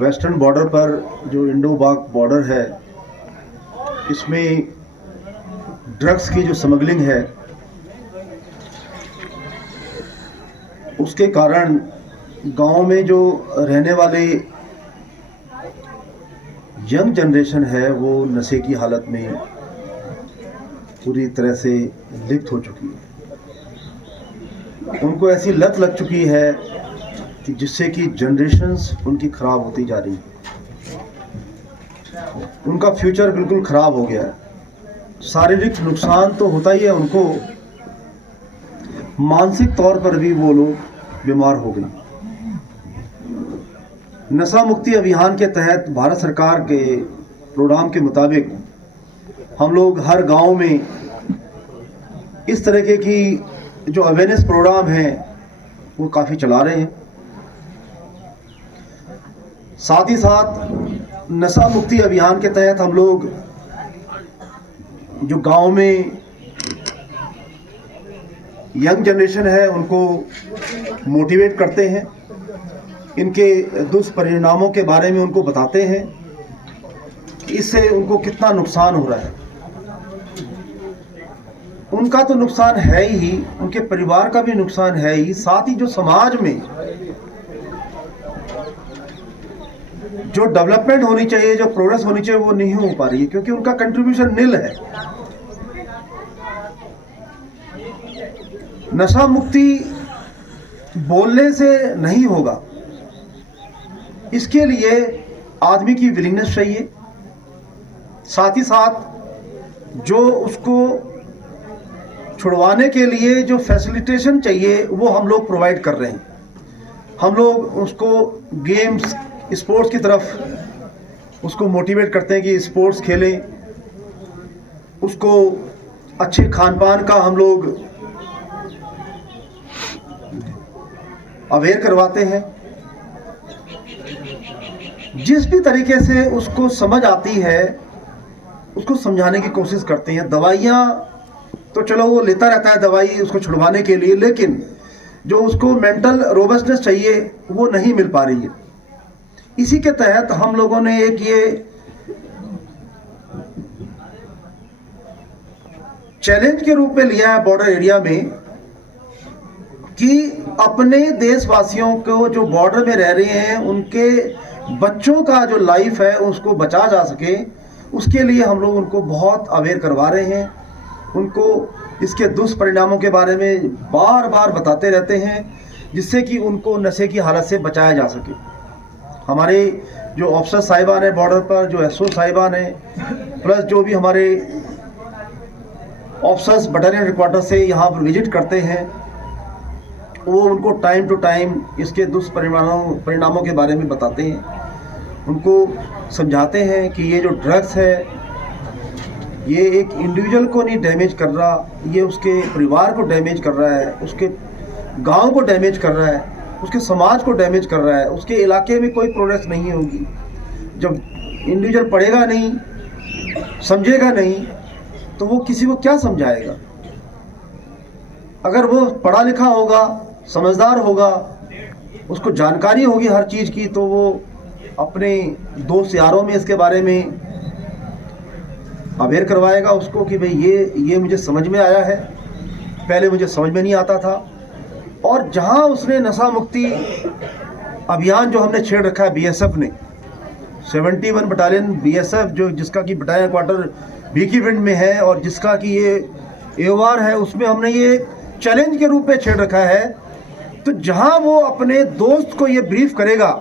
Western border पर जो Indo पाक बॉर्डर है, इसमें ड्रग्स की जो स्मगलिंग है, उसके कारण गांव में जो रहने वाले यंग जनरेशन है वो नशे की हालत में पूरी तरह से लिप्त हो चुकी है। उनको ऐसी लत लग चुकी है कि जिससे कि जनरेशन्स उनकी ख़राब होती जा रही है। उनका फ्यूचर बिल्कुल ख़राब हो गया है। शारीरिक नुकसान तो होता ही है उनको, मानसिक तौर पर भी वो लोग बीमार हो गए। नशा मुक्ति अभियान के तहत भारत सरकार के प्रोग्राम के मुताबिक हम लोग हर गांव में इस तरीके की जो अवेयरनेस प्रोग्राम है वो काफ़ी चला रहे हैं। साथ ही साथ नशा मुक्ति अभियान के तहत हम लोग जो गांव में यंग जनरेशन है उनको मोटिवेट करते हैं, इनके दुष्परिणामों के बारे में उनको बताते हैं कि इससे उनको कितना नुकसान हो रहा है। उनका तो नुकसान है ही, उनके परिवार का भी नुकसान है ही, साथ ही जो समाज में जो डेवलपमेंट होनी चाहिए, जो प्रोग्रेस होनी चाहिए, वो नहीं हो पा रही है क्योंकि उनका कंट्रीब्यूशन निल है। नशा मुक्ति बोलने से नहीं होगा, इसके लिए आदमी की विलिंगनेस चाहिए। साथ ही साथ जो उसको छुड़वाने के लिए जो फैसिलिटेशन चाहिए वो हम लोग प्रोवाइड कर रहे हैं। हम लोग उसको गेम्स, स्पोर्ट्स की तरफ उसको मोटिवेट करते हैं कि स्पोर्ट्स खेलें, उसको अच्छे खान पान का हम लोग अवेयर करवाते हैं। जिस भी तरीके से उसको समझ आती है उसको समझाने की कोशिश करते हैं। दवाइयाँ तो चलो वो लेता रहता है दवाई उसको छुड़वाने के लिए, लेकिन जो उसको मेंटल रोबस्टनेस चाहिए वो नहीं मिल पा रही है। इसी के तहत हम लोगों ने एक ये चैलेंज के रूप में लिया है बॉर्डर एरिया में कि अपने देशवासियों को जो बॉर्डर में रह रहे हैं उनके बच्चों का जो लाइफ है उसको बचा जा सके, उसके लिए हम लोग उनको बहुत अवेयर करवा रहे हैं। उनको इसके दुष्परिणामों के बारे में बार बार बताते रहते हैं जिससे कि उनको नशे की हालत से बचाया जा सके। हमारे जो ऑफिसर साहिबान हैं बॉर्डर पर, जो एसओ साहिबान हैं, प्लस जो भी हमारे ऑफिसर्स बटालियन हेडक्वार्टर से यहाँ पर विजिट करते हैं, वो उनको टाइम टू टाइम इसके दुष्परिणामों के बारे में बताते हैं। उनको समझाते हैं कि ये जो ड्रग्स है ये एक इंडिविजुअल को नहीं डैमेज कर रहा, ये उसके परिवार को डैमेज कर रहा है, उसके गांव को डैमेज कर रहा है, उसके समाज को डैमेज कर रहा है। उसके इलाके में कोई प्रोग्रेस नहीं होगी जब इंडिविजुअल पढ़ेगा नहीं, समझेगा नहीं, तो वो किसी को क्या समझाएगा। अगर वो पढ़ा लिखा होगा, समझदार होगा, उसको जानकारी होगी हर चीज़ की, तो वो अपने दोस्त यारों में इसके बारे में अवेयर करवाएगा उसको कि भाई ये मुझे समझ में आया है, पहले मुझे समझ में नहीं आता था। और जहां उसने नशा मुक्ति अभियान जो हमने छेड़ रखा है बीएसएफ ने, 71 बटालियन बीएसएफ जो जिसका कि बटालियन क्वार्टर भीखीविंड में है और जिसका कि ये एओआर है, उसमें हमने ये चैलेंज के रूप में छेड़ रखा है। तो जहां वो अपने दोस्त को ये ब्रीफ करेगा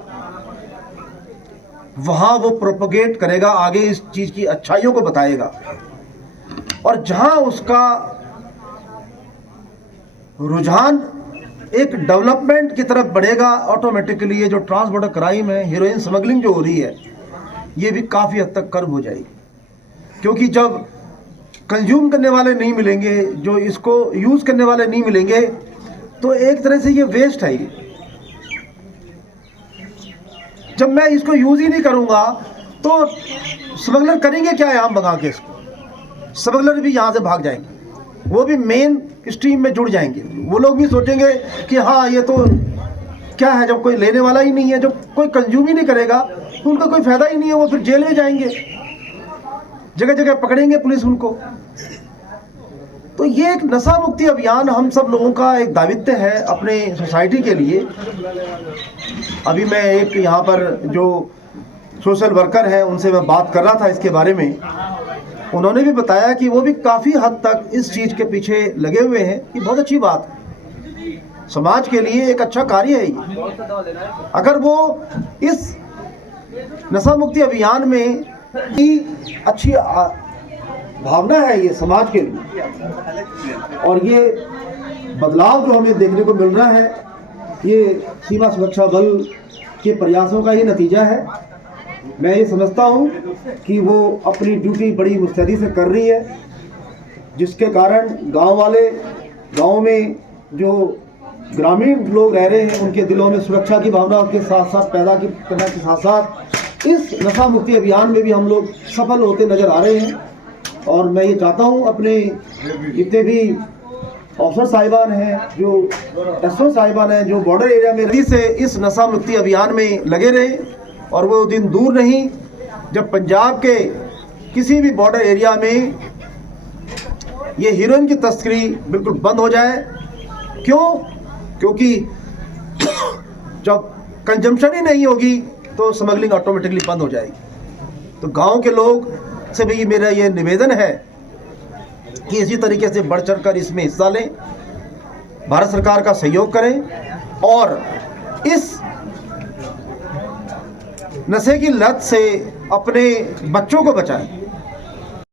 वहां वो प्रोपगेट करेगा, आगे इस चीज की अच्छाइयों को बताएगा। और जहां उसका रुझान एक डेवलपमेंट की तरफ बढ़ेगा, ऑटोमेटिकली ये जो ट्रांस बॉर्डर क्राइम है, हीरोइन स्मगलिंग जो हो रही है, ये भी काफ़ी हद तक कम हो जाएगी। क्योंकि जब कंज्यूम करने वाले नहीं मिलेंगे, जो इसको यूज़ करने वाले नहीं मिलेंगे, तो एक तरह से ये वेस्ट है। ये जब मैं इसको यूज़ ही नहीं करूँगा तो स्मगलर करेंगे क्या यहाँ भगा के इसको? स्मगलर भी यहाँ से भाग जाएंगे, वो भी मेन स्ट्रीम में जुड़ जाएंगे। वो लोग भी सोचेंगे कि हाँ ये तो क्या है, जब कोई लेने वाला ही नहीं है, जब कोई कंज्यूम ही नहीं करेगा तो उनका कोई फायदा ही नहीं है, वो फिर जेल में जाएंगे, जगह जगह पकड़ेंगे पुलिस उनको। तो ये एक नशा मुक्ति अभियान हम सब लोगों का एक दायित्व है अपने सोसाइटी के लिए। अभी मैं एक यहाँ पर जो सोशल वर्कर हैं उनसे मैं बात कर रहा था इसके बारे में, उन्होंने भी बताया कि वो भी काफ़ी हद तक इस चीज़ के पीछे लगे हुए हैं। ये बहुत अच्छी बात है, समाज के लिए एक अच्छा कार्य है ये। अगर वो इस नशा मुक्ति अभियान में अच्छी भावना है ये समाज के लिए, और ये बदलाव जो हमें देखने को मिल रहा है ये सीमा सुरक्षा बल के प्रयासों का ही नतीजा है। मैं ये समझता हूँ कि वो अपनी ड्यूटी बड़ी मुस्तैदी से कर रही है, जिसके कारण गांव वाले, गांव में जो ग्रामीण लोग रह रहे हैं उनके दिलों में सुरक्षा की भावना के साथ साथ पैदा करने के साथ साथ इस नशा मुक्ति अभियान में भी हम लोग सफल होते नज़र आ रहे हैं। और मैं ये चाहता हूँ अपने जितने भी ऑफिसर साहिबान हैं, जो एसओ साहिबान हैं, जो बॉर्डर एरिया में रही से इस नशा मुक्ति अभियान में लगे रहे, और वो दिन दूर नहीं जब पंजाब के किसी भी बॉर्डर एरिया में ये हीरोइन की तस्करी बिल्कुल बंद हो जाए। क्यों? क्योंकि जब कंजम्पशन ही नहीं होगी तो स्मगलिंग ऑटोमेटिकली बंद हो जाएगी। तो गांव के लोग से भी मेरा ये निवेदन है कि इसी तरीके से बढ़ चढ़ कर इसमें हिस्सा लें, भारत सरकार का सहयोग करें और इस नशे की लत से अपने बच्चों को बचाएं।